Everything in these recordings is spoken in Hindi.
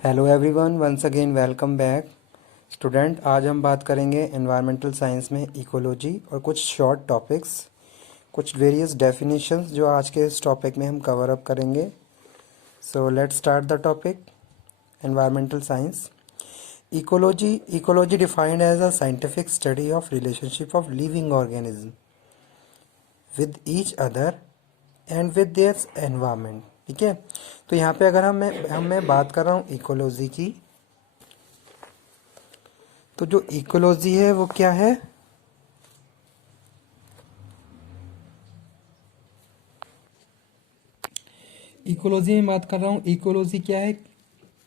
Hello everyone, once again welcome back. Student, आज हम बात करेंगे एनवायरमेंटल साइंस में इकोलॉजी और कुछ शॉर्ट टॉपिक्स, कुछ वेरियस डेफिनेशंस जो आज के इस टॉपिक में हम कवर अप करेंगे। So let's start the topic. Environmental science ecology defined as a scientific study of relationship of living organism with each other and with their environment. ठीक है, तो यहाँ पे अगर मैं बात कर रहा हूँ इकोलॉजी की, तो जो इकोलॉजी है वो क्या है? इकोलॉजी में बात कर रहा हूँ। इकोलॉजी क्या है?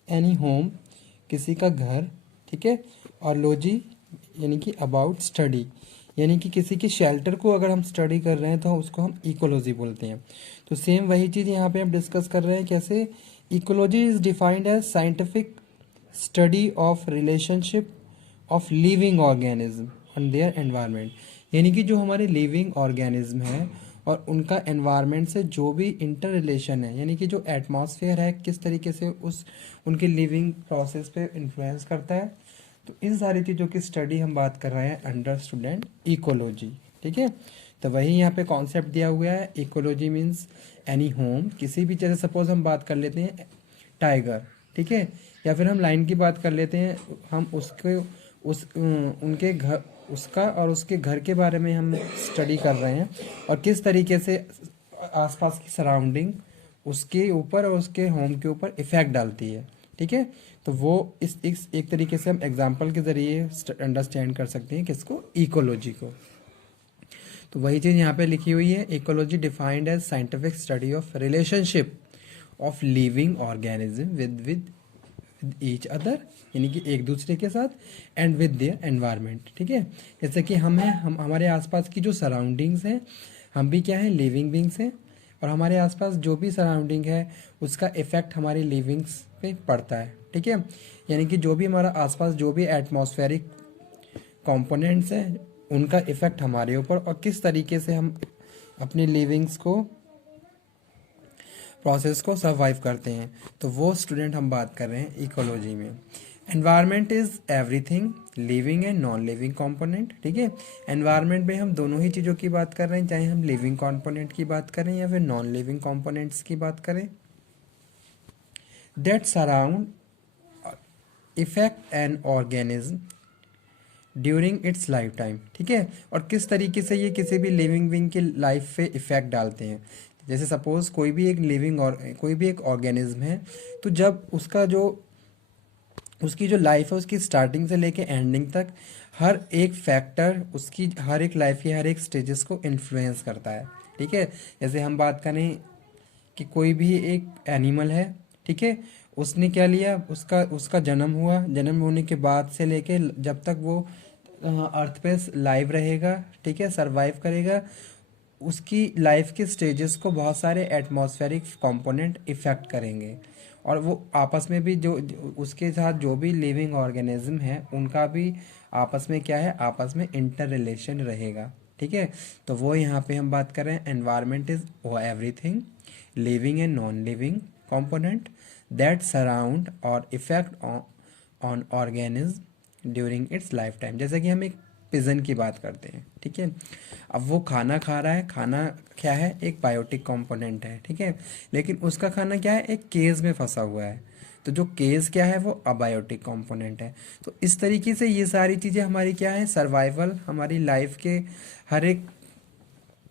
एनी होम, किसी का घर, ठीक है। और लॉजी यानी कि अबाउट स्टडी, यानी कि किसी के शेल्टर को अगर हम स्टडी कर रहे हैं तो उसको हम इकोलॉजी बोलते हैं। तो सेम वही चीज़ यहाँ पे हम डिस्कस कर रहे हैं। कैसे? Ecology is defined as scientific study of relationship of living organism and their environment, यानी कि जो हमारे लिविंग ऑर्गेनिज्म है और उनका एनवायरनमेंट से जो भी इंटर रिलेशन है, यानी कि जो एटमॉस्फेयर है किस तरीके से उस उनके लिविंग प्रोसेस पे इन्फ्लुएंस करता है। तो इन सारी चीज़ों की स्टडी हम बात कर रहे हैं अंडर स्टूडेंट इकोलॉजी। ठीक है, तो वही यहाँ पे कॉन्सेप्ट दिया हुआ है। इकोलॉजी मीन्स एनी होम, किसी भी, जैसे सपोज हम बात कर लेते हैं टाइगर, ठीक है, या फिर हम लाइन की बात कर लेते हैं, हम उसके उनके घर, उसका और उसके घर के बारे में हम स्टडी कर रहे हैं और किस तरीके से आसपास की सराउंडिंग उसके ऊपर और उसके होम के ऊपर इफेक्ट डालती है। ठीक है, तो वो इस एक तरीके से हम एग्जांपल के ज़रिए अंडरस्टैंड कर सकते हैं किसको? इकोलॉजी को। तो वही चीज़ यहाँ पे लिखी हुई है। Ecology defined as scientific study of relationship of living organism with each other, यानी कि एक दूसरे के साथ, एंड विद देयर एनवायरनमेंट। ठीक है, जैसे कि हम हमारे आसपास की जो सराउंडिंग्स हैं, हम भी क्या है? लिविंग बींग्स हैं, और हमारे आसपास जो भी सराउंडिंग है उसका इफेक्ट हमारी लिविंग्स पे पड़ता है। ठीक है, यानी कि जो भी हमारा आसपास जो भी एटमॉस्फेरिक कंपोनेंट्स हैं उनका इफेक्ट हमारे ऊपर, और किस तरीके से हम अपनी लिविंग्स को, प्रोसेस को सर्वाइव करते हैं। तो वो स्टूडेंट हम बात कर रहे हैं इकोलॉजी में। Environment is everything living and non living component. ठीक है, एनवायरनमेंट में हम दोनों ही चीज़ों की बात कर रहे हैं, चाहे हम लिविंग कंपोनेंट की बात करें या फिर नॉन लिविंग कंपोनेंट्स की बात करें, that surround effect an organism during its life time. ठीक है, और किस तरीके से ये किसी भी लिविंग बीइंग की लाइफ पे इफेक्ट डालते हैं। जैसे सपोज कोई भी एक लिविंग और कोई भी एक ऑर्गेनिज्म है, तो जब उसकी जो लाइफ है उसकी स्टार्टिंग से लेके एंडिंग तक हर एक फैक्टर उसकी हर एक लाइफ के हर एक स्टेजेस को इन्फ्लुएंस करता है। ठीक है, जैसे हम बात करें कि कोई भी एक एनिमल है, ठीक है, उसने क्या लिया, उसका उसका जन्म हुआ, जन्म होने के बाद से लेके जब तक वो अर्थ पे लाइव रहेगा, ठीक है, सरवाइव करेगा, उसकी लाइफ के स्टेजेस को बहुत सारे एटमॉस्फेरिक कंपोनेंट इफेक्ट करेंगे, और वो आपस में भी उसके साथ जो भी लिविंग ऑर्गेनिज्म है उनका भी आपस में क्या है? आपस में इंटर रिलेशन रहेगा। ठीक है, तो वो यहाँ पे हम बात कर रहे हैं environment is everything living and non living component that surround और effect on organism during its lifetime. जैसे कि हम एक पिजन की बात करते हैं, ठीक है, अब वो खाना खा रहा है, खाना क्या है? एक बायोटिक कंपोनेंट है, ठीक है, लेकिन उसका खाना क्या है? एक केज में फंसा हुआ है, तो जो केज क्या है? वो अबायोटिक कंपोनेंट है। तो इस तरीके से ये सारी चीज़ें हमारी क्या है? सर्वाइवल, हमारी लाइफ के हर एक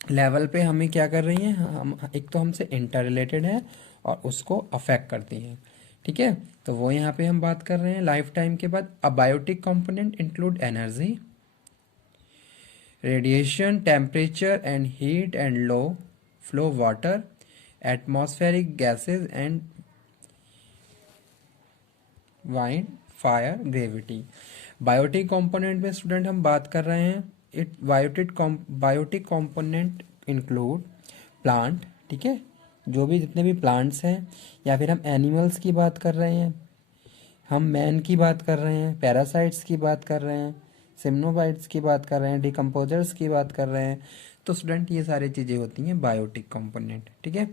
लेवल पे हमें क्या कर रही हैं? हम एक तो हमसे इंटर रिलेटेड है और उसको अफेक्ट करती हैं। ठीक है, तो वो यहाँ पे हम बात कर रहे हैं लाइफ टाइम के बाद। Abiotic component include energy, radiation, temperature and heat and low flow water, atmospheric gases and wind, fire, gravity. Biotic component में स्टूडेंट हम बात कर रहे हैं, it biotic component include plant, ठीक है, जो भी जितने भी प्लांट्स हैं, या फिर हम एनिमल्स की बात कर रहे हैं, हम मैन की बात कर रहे हैं, पैरासाइट्स की बात कर रहे हैं, सिम्नोबाइट्स की बात कर रहे हैं, डिकम्पोजर्स की बात कर रहे हैं। तो स्टूडेंट ये सारी चीज़ें होती हैं बायोटिक कंपोनेंट। ठीक है,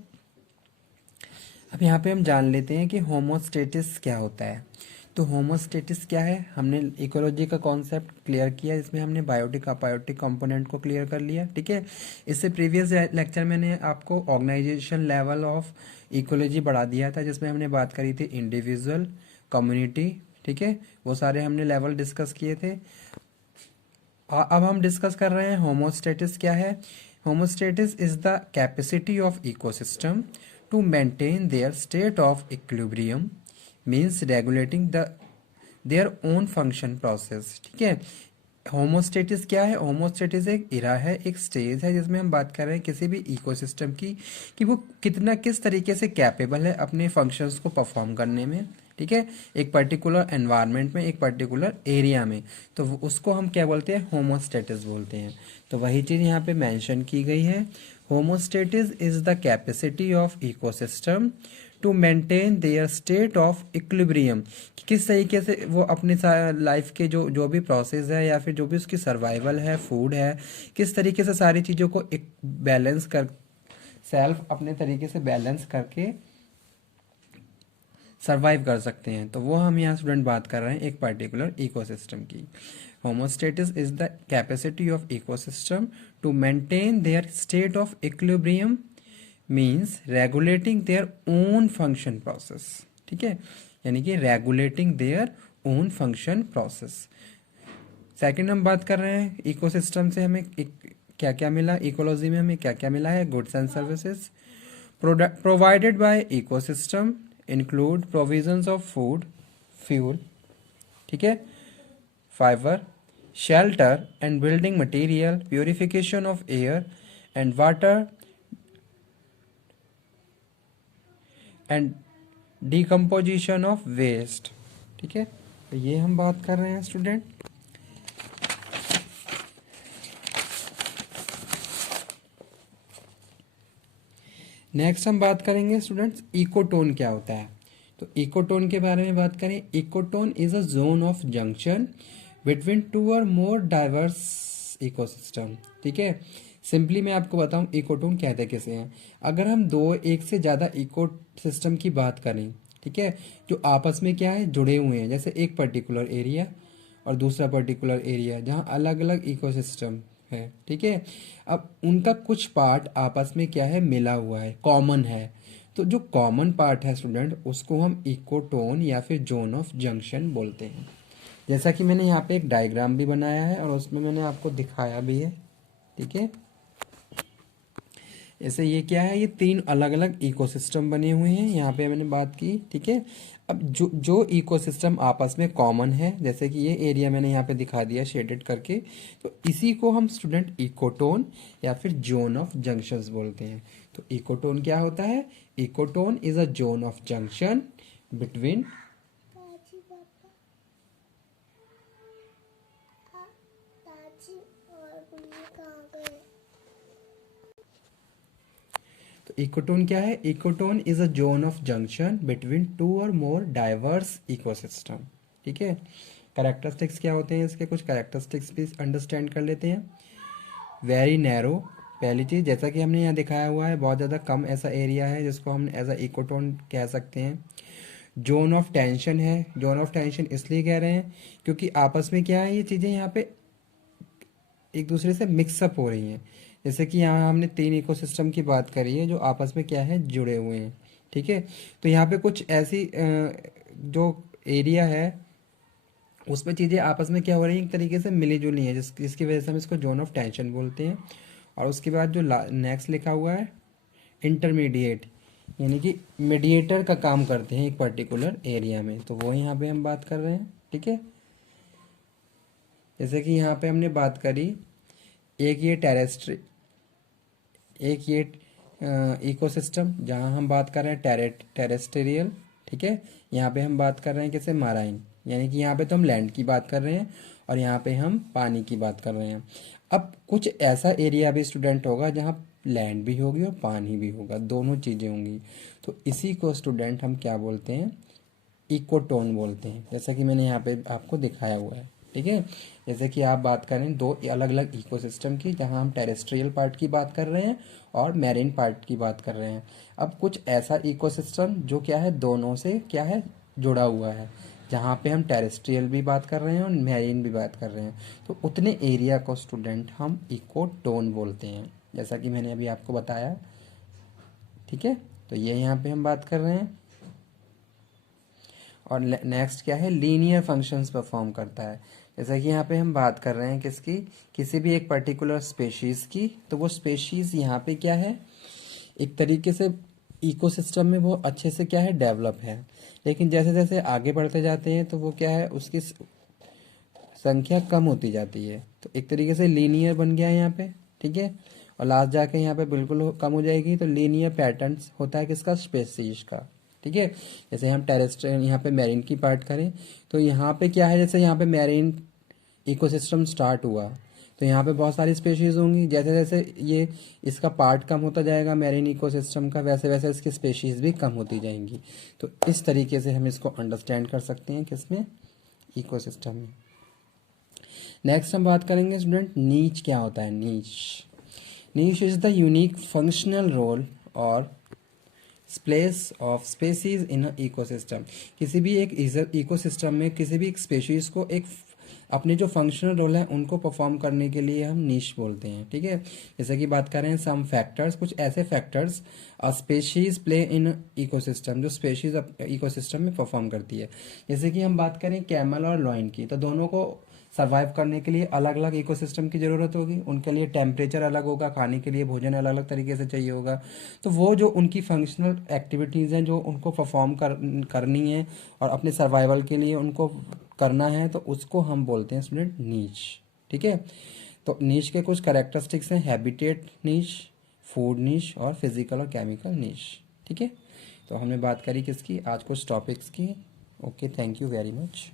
अब यहाँ पे हम जान लेते हैं कि होमोस्टेटिस क्या होता है। तो होमोस्टेटिस क्या है, हमने इकोलॉजी का कॉन्सेप्ट क्लियर किया, इसमें हमने बायोटिक अबायोटिक कंपोनेंट को क्लियर कर लिया, ठीक है। इससे प्रीवियस लेक्चर मैंने आपको ऑर्गेनाइजेशन लेवल ऑफ इकोलॉजी बढ़ा दिया था, जिसमें हमने बात करी थी इंडिविजुअल, कम्युनिटी, ठीक है, वो सारे हमने लेवल डिस्कस किए थे। अब हम डिस्कस कर रहे हैं होमोस्टेटिस क्या है। Homeostasis is the capacity of ecosystem to maintain their state of equilibrium, means regulating their own function process, ठीक है। होमोस्टेटिस क्या है, होमोस्टेटिस एक इरा है, एक स्टेज है जिसमें हम बात कर रहे हैं किसी भी इकोसिस्टम की कि वो कितना किस तरीके से कैपेबल है अपने फंक्शंस को परफॉर्म करने में, ठीक है, एक पर्टिकुलर एनवायरनमेंट में, एक पर्टिकुलर एरिया में। तो उसको हम क्या बोलते हैं, होमोस्टेटिस बोलते हैं। तो वही चीज़ यहाँ पे मेंशन की गई है, homeostasis is the capacity of ecosystem to maintain their state of equilibrium, किस तरीके से वो अपने लाइफ के जो जो भी प्रोसेस है या फिर जो भी उसकी सर्वाइवल है, फूड है, किस तरीके से सारी चीज़ों को एक बैलेंस कर, सेल्फ अपने तरीके से बैलेंस करके सर्वाइव कर सकते हैं। तो वो हम यहाँ स्टूडेंट बात कर रहे हैं एक पर्टिकुलर इकोसिस्टम की। Homeostasis is the capacity of ecosystem to maintain their state of equilibrium, means regulating their own function process, ठीक है, यानी कि regulating their own function process. Second हम बात कर रहे हैं इकोसिस्टम से हमें क्या क्या मिला, इकोलॉजी में हमें क्या क्या मिला है, goods and services provided by ecosystem include provisions of food, fuel, ठीक है, fibre, shelter and building material, purification of air and water and decomposition of waste, ठीक है। तो ये हम बात कर रहे हैं स्टूडेंट। नेक्स्ट हम बात करेंगे स्टूडेंट्स इकोटोन क्या होता है। तो इकोटोन के बारे में बात करें, ecotone is a zone of junction between two और मोर डाइवर्स इकोसिस्टम, ठीक है। सिंपली मैं आपको बताऊं इकोटोन कहते किसे हैं। अगर हम दो एक से ज़्यादा इको सिस्टम की बात करें, ठीक है, जो आपस में क्या है, जुड़े हुए हैं, जैसे एक पर्टिकुलर एरिया और दूसरा पर्टिकुलर एरिया जहाँ अलग अलग इकोसिस्टम है, ठीक है। अब उनका कुछ पार्ट आपस में क्या है, मिला हुआ है, कॉमन है। तो जो कॉमन पार्ट है स्टूडेंट, उसको हम इकोटोन या फिर जोन ऑफ जंक्शन बोलते हैं। जैसा कि मैंने यहाँ पे एक डायग्राम भी बनाया है और उसमें मैंने आपको दिखाया भी है, ठीक है। ऐसे ये क्या है, ये तीन अलग अलग इकोसिस्टम बने हुए हैं, यहाँ पे मैंने बात की, ठीक है। अब जो जो इकोसिस्टम आपस में कॉमन है, जैसे कि ये एरिया मैंने यहाँ पे दिखा दिया शेडेड करके, तो इसी को हम स्टूडेंट इकोटोन या फिर जोन ऑफ जंक्शंस बोलते हैं। तो इकोटोन क्या होता है, ecotone is a zone of junction between दादी पापा दादी और मम्मी कहाँ गए? तो इकोटोन क्या है, ecotone is a zone of junction between two और मोर डाइवर्स इकोसिस्टम, ठीक है। कैरेक्टरिस्टिक्स क्या होते हैं इसके, कुछ कैरेक्टरिस्टिक्स भी अंडरस्टैंड कर लेते हैं। वेरी नैरो, पहली चीज़, जैसा कि हमने यहाँ दिखाया हुआ है, बहुत ज़्यादा कम ऐसा एरिया है जिसको हम एज अ इकोटोन कह सकते हैं। जोन ऑफ टेंशन है, जोन ऑफ टेंशन इसलिए कह रहे हैं क्योंकि आपस में क्या है, ये चीज़ें यहाँ पे एक दूसरे से मिक्सअप हो रही हैं। जैसे कि यहाँ हमने तीन इकोसिस्टम की बात करी है जो आपस में क्या है, जुड़े हुए हैं, ठीक है। तो यहाँ पे कुछ ऐसी जो एरिया है उसमें चीज़ें आपस में क्या हो रही हैं, एक तरीके से मिली जुली हैं, जिसकी वजह से हम इसको जोन ऑफ टेंशन बोलते हैं। और उसके बाद जो नेक्स्ट लिखा हुआ है इंटरमीडिएट, यानी कि मीडिएटर का काम करते हैं एक पर्टिकुलर एरिया में, तो वो यहाँ पे हम बात कर रहे हैं, ठीक है। जैसे कि यहाँ पे हमने बात करी, एक ये एक ये इकोसिस्टम जहाँ हम बात कर रहे हैं टेरेस्टेरियल, ठीक है। यहाँ पे हम बात कर रहे हैं कैसे, माराइन, यानी कि यहाँ पे तो हम लैंड की बात कर रहे हैं और यहाँ पे हम पानी की बात कर रहे हैं। अब कुछ ऐसा एरिया भी स्टूडेंट होगा जहाँ लैंड भी होगी और पानी भी होगा, दोनों चीज़ें होंगी, तो इसी को स्टूडेंट हम क्या बोलते हैं, इकोटोन बोलते हैं, जैसा कि मैंने यहाँ पे आपको दिखाया हुआ है, ठीक है। जैसे कि आप बात करें दो अलग अलग इकोसिस्टम की, जहां हम टेरेस्ट्रियल पार्ट की बात कर रहे हैं और मैरीन पार्ट की बात कर रहे हैं। अब कुछ ऐसा इकोसिस्टम जो क्या है, दोनों से क्या है, जुड़ा हुआ है, जहाँ पे हम टेरेस्ट्रियल भी बात कर रहे हैं और मैरीन भी बात कर रहे हैं, तो उतने एरिया को स्टूडेंट हम इकोटोन बोलते हैं, जैसा कि मैंने अभी आपको बताया। ठीक है, तो ये यहाँ पे हम बात कर रहे हैं। और नेक्स्ट क्या है, लीनियर फंक्शंस परफॉर्म करता है। जैसा कि यहाँ पे हम बात कर रहे हैं किसकी, किसी भी एक पर्टिकुलर स्पेशीज की, तो वो स्पेशीज यहाँ पे क्या है, एक तरीके से इकोसिस्टम में वो अच्छे से क्या है, डेवलप है। लेकिन जैसे जैसे आगे बढ़ते जाते हैं तो वो क्या है, उसकी संख्या कम होती जाती है। तो एक तरीके से लीनियर बन गया है यहाँ पे। ठीक है, और लास्ट जाके यहाँ पे बिल्कुल कम हो जाएगी। तो लीनियर पैटर्न्स होता है किसका, स्पेसीज का। ठीक है, जैसे हम टेरेस्ट्रियल यहाँ पे मैरीन की बात करें तो यहाँ पे क्या है, जैसे यहाँ पे मैरीन इकोसिस्टम स्टार्ट हुआ तो यहाँ पे बहुत सारी स्पेशीज होंगी। जैसे जैसे ये इसका पार्ट कम होता जाएगा मैरीन इकोसिस्टम का, वैसे वैसे इसकी स्पेशीज भी कम होती जाएंगी। तो इस तरीके से हम इसको अंडरस्टैंड कर सकते हैं किसमें, इकोसिस्टम में। नेक्स्ट हम बात करेंगे स्टूडेंट, नीच क्या होता है। Niche, niche is the unique functional role और place of species in ecosystem. किसी भी एक इकोसिस्टम में किसी भी एक स्पेशीज को एक अपने जो फंक्शनल रोल है उनको परफॉर्म करने के लिए हम नीश बोलते हैं। ठीक है, जैसे कि बात करें सम फैक्टर्स, कुछ ऐसे factors species play in ecosystem, जो स्पेशीज इकोसिस्टम में परफॉर्म करती है। जैसे कि हम बात करें कैमल और लॉइन की, तो दोनों को सर्वाइव करने के लिए अलग अलग इकोसिस्टम की ज़रूरत होगी। उनके लिए टेम्परेचर अलग होगा, खाने के लिए भोजन अलग अलग तरीके से चाहिए होगा। तो वो जो उनकी फंक्शनल एक्टिविटीज़ हैं जो उनको परफॉर्म करनी है और अपने सर्वाइवल के लिए उनको करना है, तो उसको हम बोलते हैं स्टूडेंट नीच। ठीक है, तो नीच के कुछ कैरेक्टरिस्टिक्स हैं, हैबिटेट नीच, फूड नीच और फिजिकल और केमिकल नीच। ठीक है, तो हमने बात करी किसकी, आज कुछ टॉपिक्स की। Okay, thank you very much.